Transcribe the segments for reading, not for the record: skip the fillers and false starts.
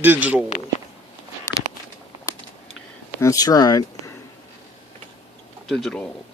digital. That's right. Digital.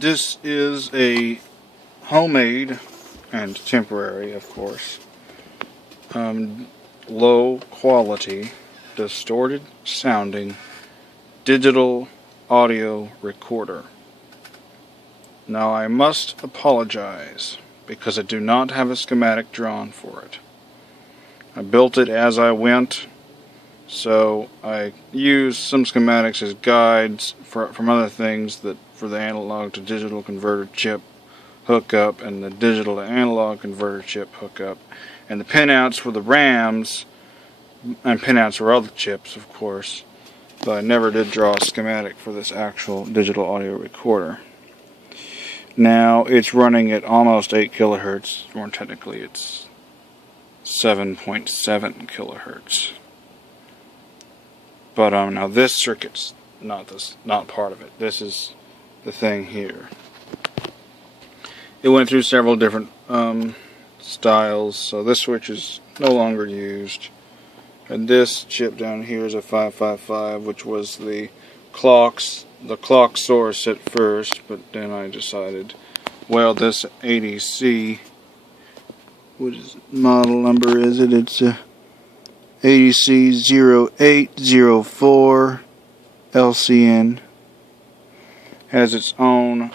This is a homemade and temporary, of course, low quality, distorted sounding digital audio recorder. Now I must apologize because I do not have a schematic drawn for it. I built it as I went, so I used some schematics as guides from other things that for the analog to digital converter chip hookup and the digital to analog converter chip hookup, and the pinouts for the RAMs and pinouts for other chips, of course, but I never did draw a schematic for this actual digital audio recorder. Now it's running at almost 8 kilohertz. More technically, it's 7.7 kilohertz. But now this circuit's not part of it. This is the thing here. It went through several different styles, so this switch is no longer used. And this chip down here is a 555, which was the clock source at first, but then I decided, well, this ADC, what model number is it? It's a ADC0804 LCN. Has its own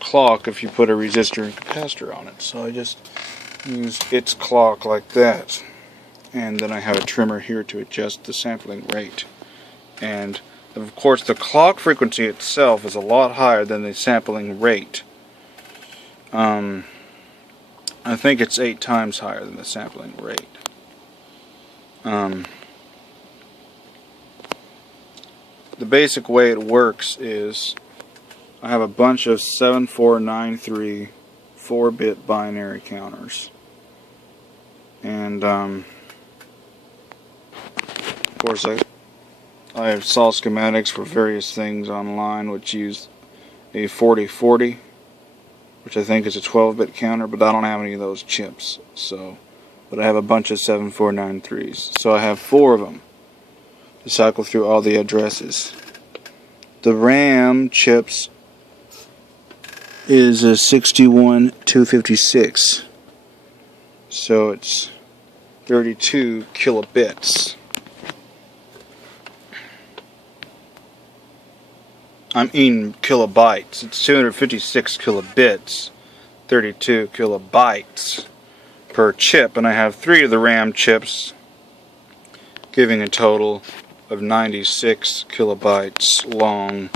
clock if you put a resistor and capacitor on it. So I just use its clock like that. And then I have a trimmer here to adjust the sampling rate. And of course the clock frequency itself is a lot higher than the sampling rate. I think it's 8 times higher than the sampling rate. The basic way it works is I have a bunch of 7493 4-bit binary counters, and of course I saw schematics for various things online which use a 4040, which I think is a 12-bit counter, but I don't have any of those chips. But I have a bunch of 7493s, so I have 4 of them to cycle through all the addresses. The RAM chips is a 61256, so it's 32 kilobits. I'm in kilobytes. It's 256 kilobits, 32 kilobytes per chip, and I have 3 of the RAM chips, giving a total of 96 kilobytes long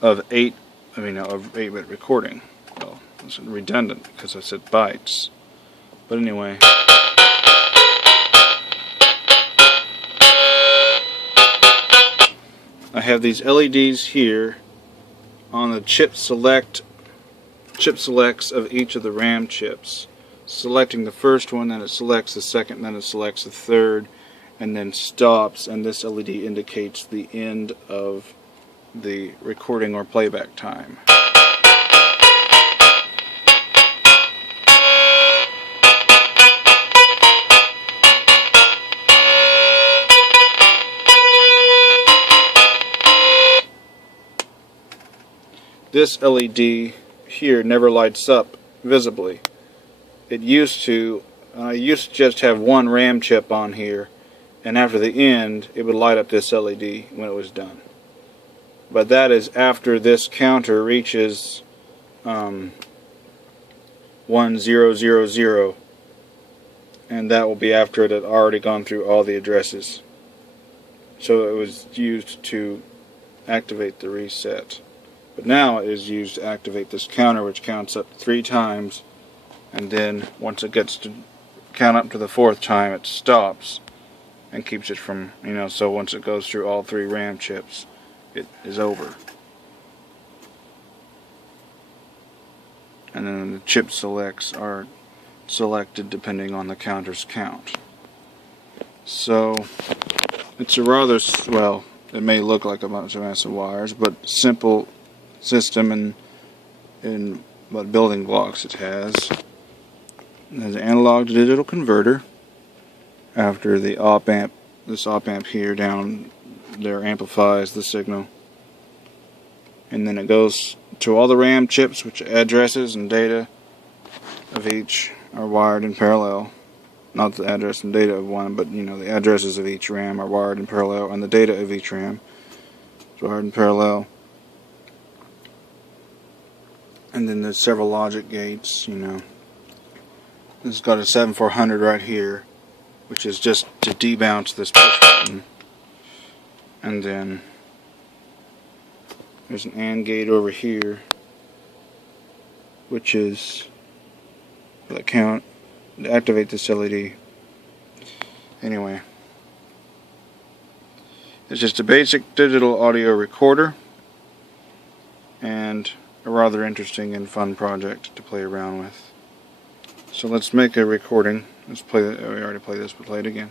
of 8-bit recording. Well, it's redundant because I said bytes. But anyway. I have these LEDs here on the chip selects of each of the RAM chips. Selecting the first one, then it selects the second, then it selects the third, and then stops, and this LED indicates the end of the recording or playback time. This LED here never lights up visibly. It used to, I used to just have one RAM chip on here, and after the end it would light up this LED when it was done. But that is after this counter reaches 1000, and that will be after it had already gone through all the addresses. So it was used to activate the reset. But now it is used to activate this counter, which counts up 3 times, and then once it gets to count up to the 4th time, it stops and keeps it from, so once it goes through all 3 RAM chips, it is over. And then the chip selects are selected depending on the counter's count. So it's a rather, well, it may look like a bunch of massive wires, but simple system in what building blocks it has. It has an analog to digital converter. After the op amp, this op amp here down there amplifies the signal, and then it goes to all the RAM chips, which addresses and data of each are wired in parallel. Not the address and data of one, but the addresses of each RAM are wired in parallel, and the data of each RAM is wired in parallel. And then there's several logic gates, This has got a 7400 right here, which is just to debounce this push button. And then there's an AND gate over here, which is to activate this LED. Anyway, it's just a basic digital audio recorder, and a rather interesting and fun project to play around with. So let's make a recording. Let's play it. We already played this, but play it again.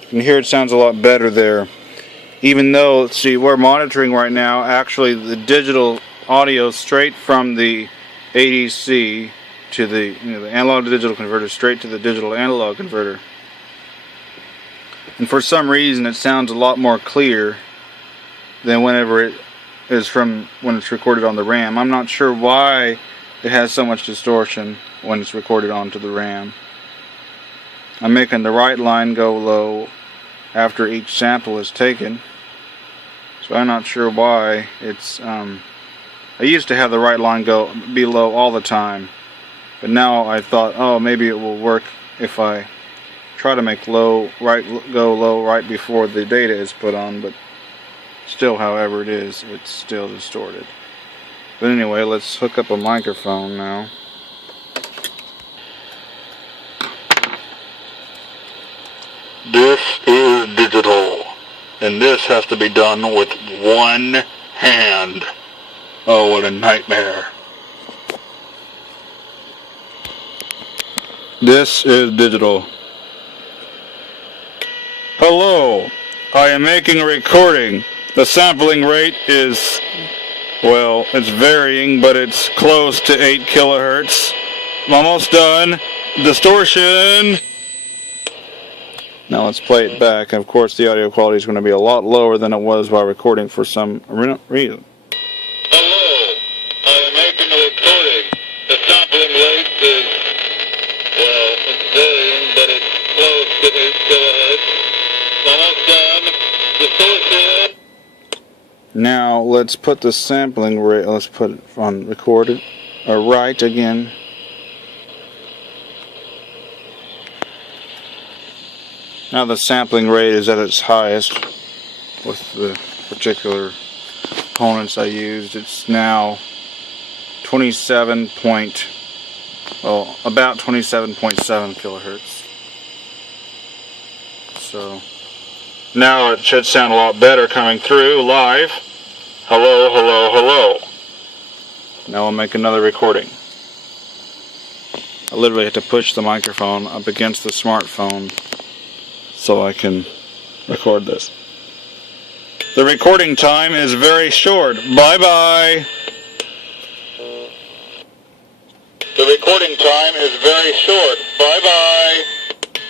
You can hear it sounds a lot better there. Even though, see, we're monitoring right now actually the digital audio straight from the ADC to the the analog to digital converter straight to the digital analog converter. And for some reason it sounds a lot more clear than whenever it is from when it's recorded on the RAM. I'm not sure why it has so much distortion when it's recorded onto the RAM. I'm making the right line go low after each sample is taken. So I'm not sure why it's I used to have the right line be low all the time, but now I thought, oh, maybe it will work if I try to make go low right before the data is put on, but still, however it is, it's still distorted. But anyway, let's hook up a microphone now. This is digital, and this has to be done with one hand. Oh, what a nightmare. This is digital. Hello, I am making a recording. The sampling rate is, well, it's varying, but it's close to 8 kilohertz. I'm almost done. Distortion. Now let's play it back. Of course, the audio quality is going to be a lot lower than it was while recording for some reason. Hello, I am making a recording. The sampling rate is, well, it's varying, but it's close to 8 kilohertz. Almost done. Distortion. Now let's put the sampling rate, let's put it on recorded, or right again. Now the sampling rate is at its highest. with the particular components I used. It's now about 27.7 kilohertz. So now it should sound a lot better coming through live. Hello, hello, hello. Now I'll make another recording. I literally had to push the microphone up against the smartphone so I can record this. The recording time is very short. Bye-bye. The recording time is very short. Bye-bye.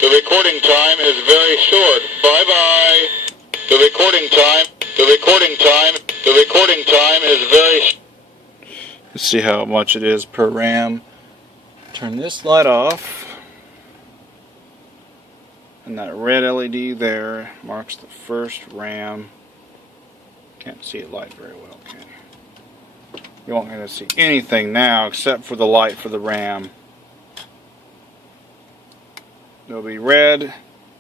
The recording time is very short. Bye-bye. The recording time is very short. Let's see how much it is per RAM. Turn this light off. And that red LED there marks the first RAM. Can't see it light very well, can you? You won't be able to see anything now except for the light for the RAM. There'll be red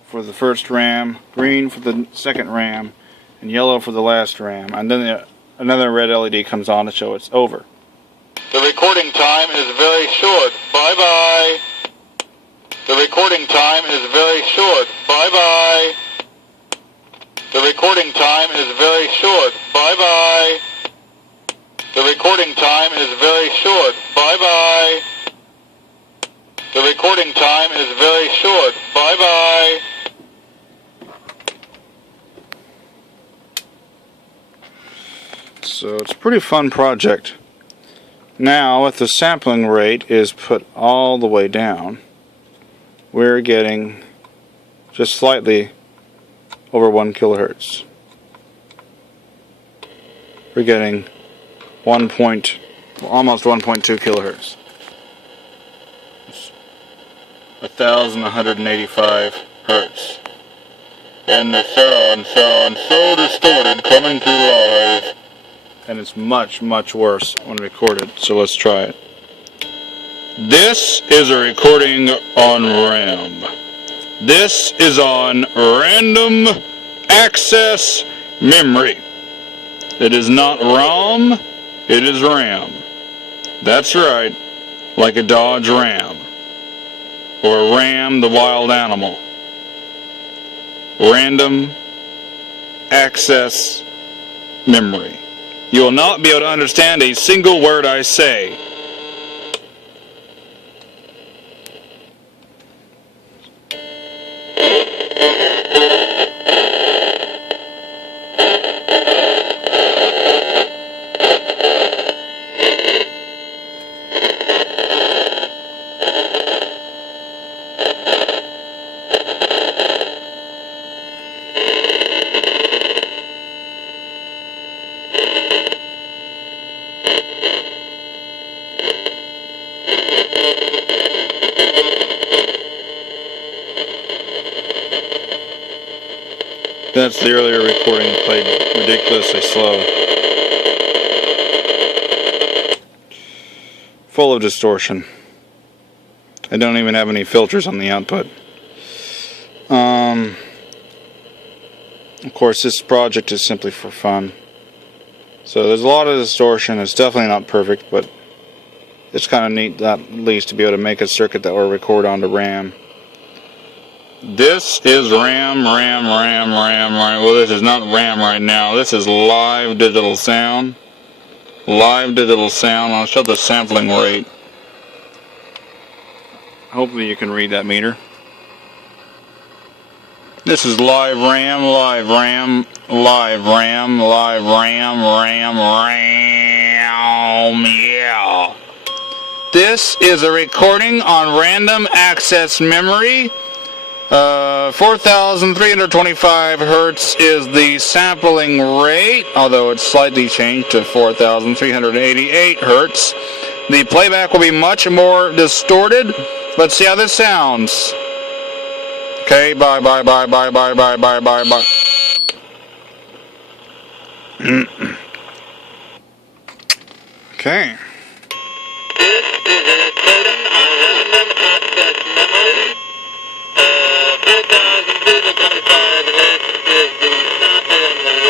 for the first RAM, green for the second RAM, and yellow for the last RAM. And then another red LED comes on to show it's over. The recording time is very short. Bye-bye. The recording time is very short. Bye-bye. The recording time is very short. Bye-bye. The recording time is very short. Bye-bye. The recording time is very short. Bye-bye. So it's a pretty fun project. Now, if the sampling rate is put all the way down, we're getting just slightly over 1 kilohertz. We're getting almost 1.2 kilohertz. It's 1,185 hertz. And the sound sounds so distorted coming through live. And it's much, much worse when recorded. So let's try it. This is a recording on RAM. This is on random access memory. It is not ROM, it is RAM. That's right, like a Dodge Ram. Or Ram the wild animal. Random access memory. You will not be able to understand a single word I say. That's the earlier recording played ridiculously slow. Full of distortion. I don't even have any filters on the output. Of course, this project is simply for fun. So there's a lot of distortion. It's definitely not perfect, but it's kind of neat at least to be able to make a circuit that will record onto RAM. This is RAM. Well, this is not RAM right now. This is live digital sound. Live digital sound. I'll show the sampling rate. Hopefully you can read that meter. This is live RAM, live RAM, live RAM, live RAM, yeah. This is a recording on random access memory. 4,325 hertz is the sampling rate, although it's slightly changed to 4,388 hertz. The playback will be much more distorted. Let's see how this sounds. Okay, bye. Okay. This is a recording on random access memory. 4,325 hertz is the sampling rate.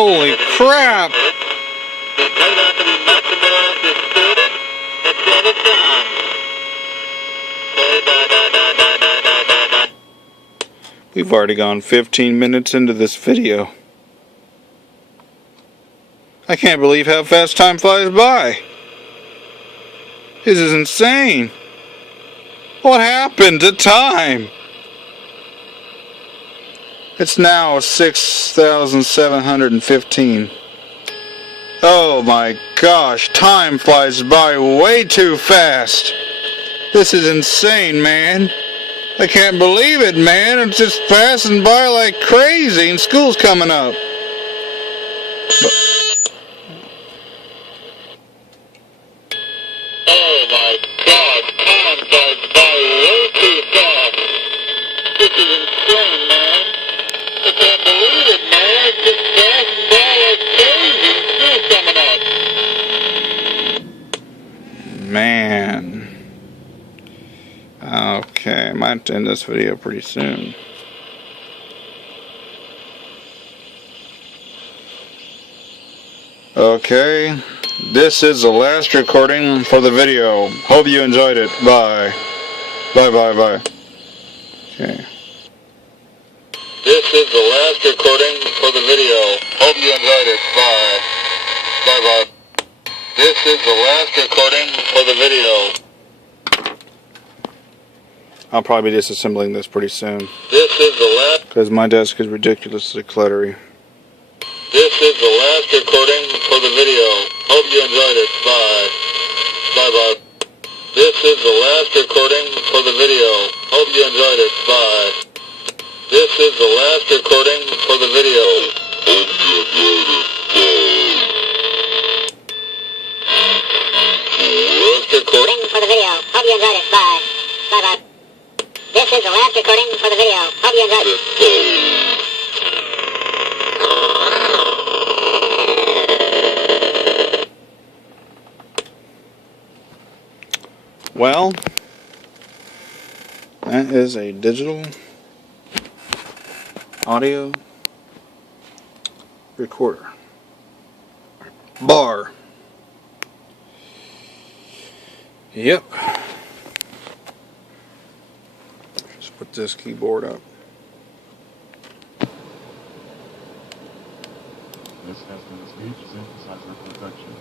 Holy crap! We've already gone 15 minutes into this video. I can't believe how fast time flies by. This is insane. What happened to time? It's now 6,715. Oh my gosh, time flies by way too fast. This is insane, man. I can't believe it, man. It's just passing by like crazy, and school's coming up. Oh my God, time flies by way too fast. This is insane, man. I can't believe it, man. It's just passing by like crazy. School's coming up. Man. Okay, I might end this video pretty soon. Okay, this is the last recording for the video. Hope you enjoyed it. Bye. Bye, bye, bye. Okay. This is the last recording for the video. Hope you enjoyed it. Bye. Bye bye. This is the last recording for the video. I'll probably be disassembling this pretty soon, This is the last. because my desk is ridiculously cluttery. This is the last recording for the video. Hope you enjoyed it. Bye. Bye bye. This is the last recording for the video. Hope you enjoyed it. Bye. This is the last recording for the video. Hope you enjoyed it. Last recording for the video. Hope you enjoyed it. Bye. Bye bye. This is the last recording for the video. Hope you enjoyed it. Well, that is a digital audio recorder. Bar. Yep. Just put this keyboard up. This has been a speech synthesizer production.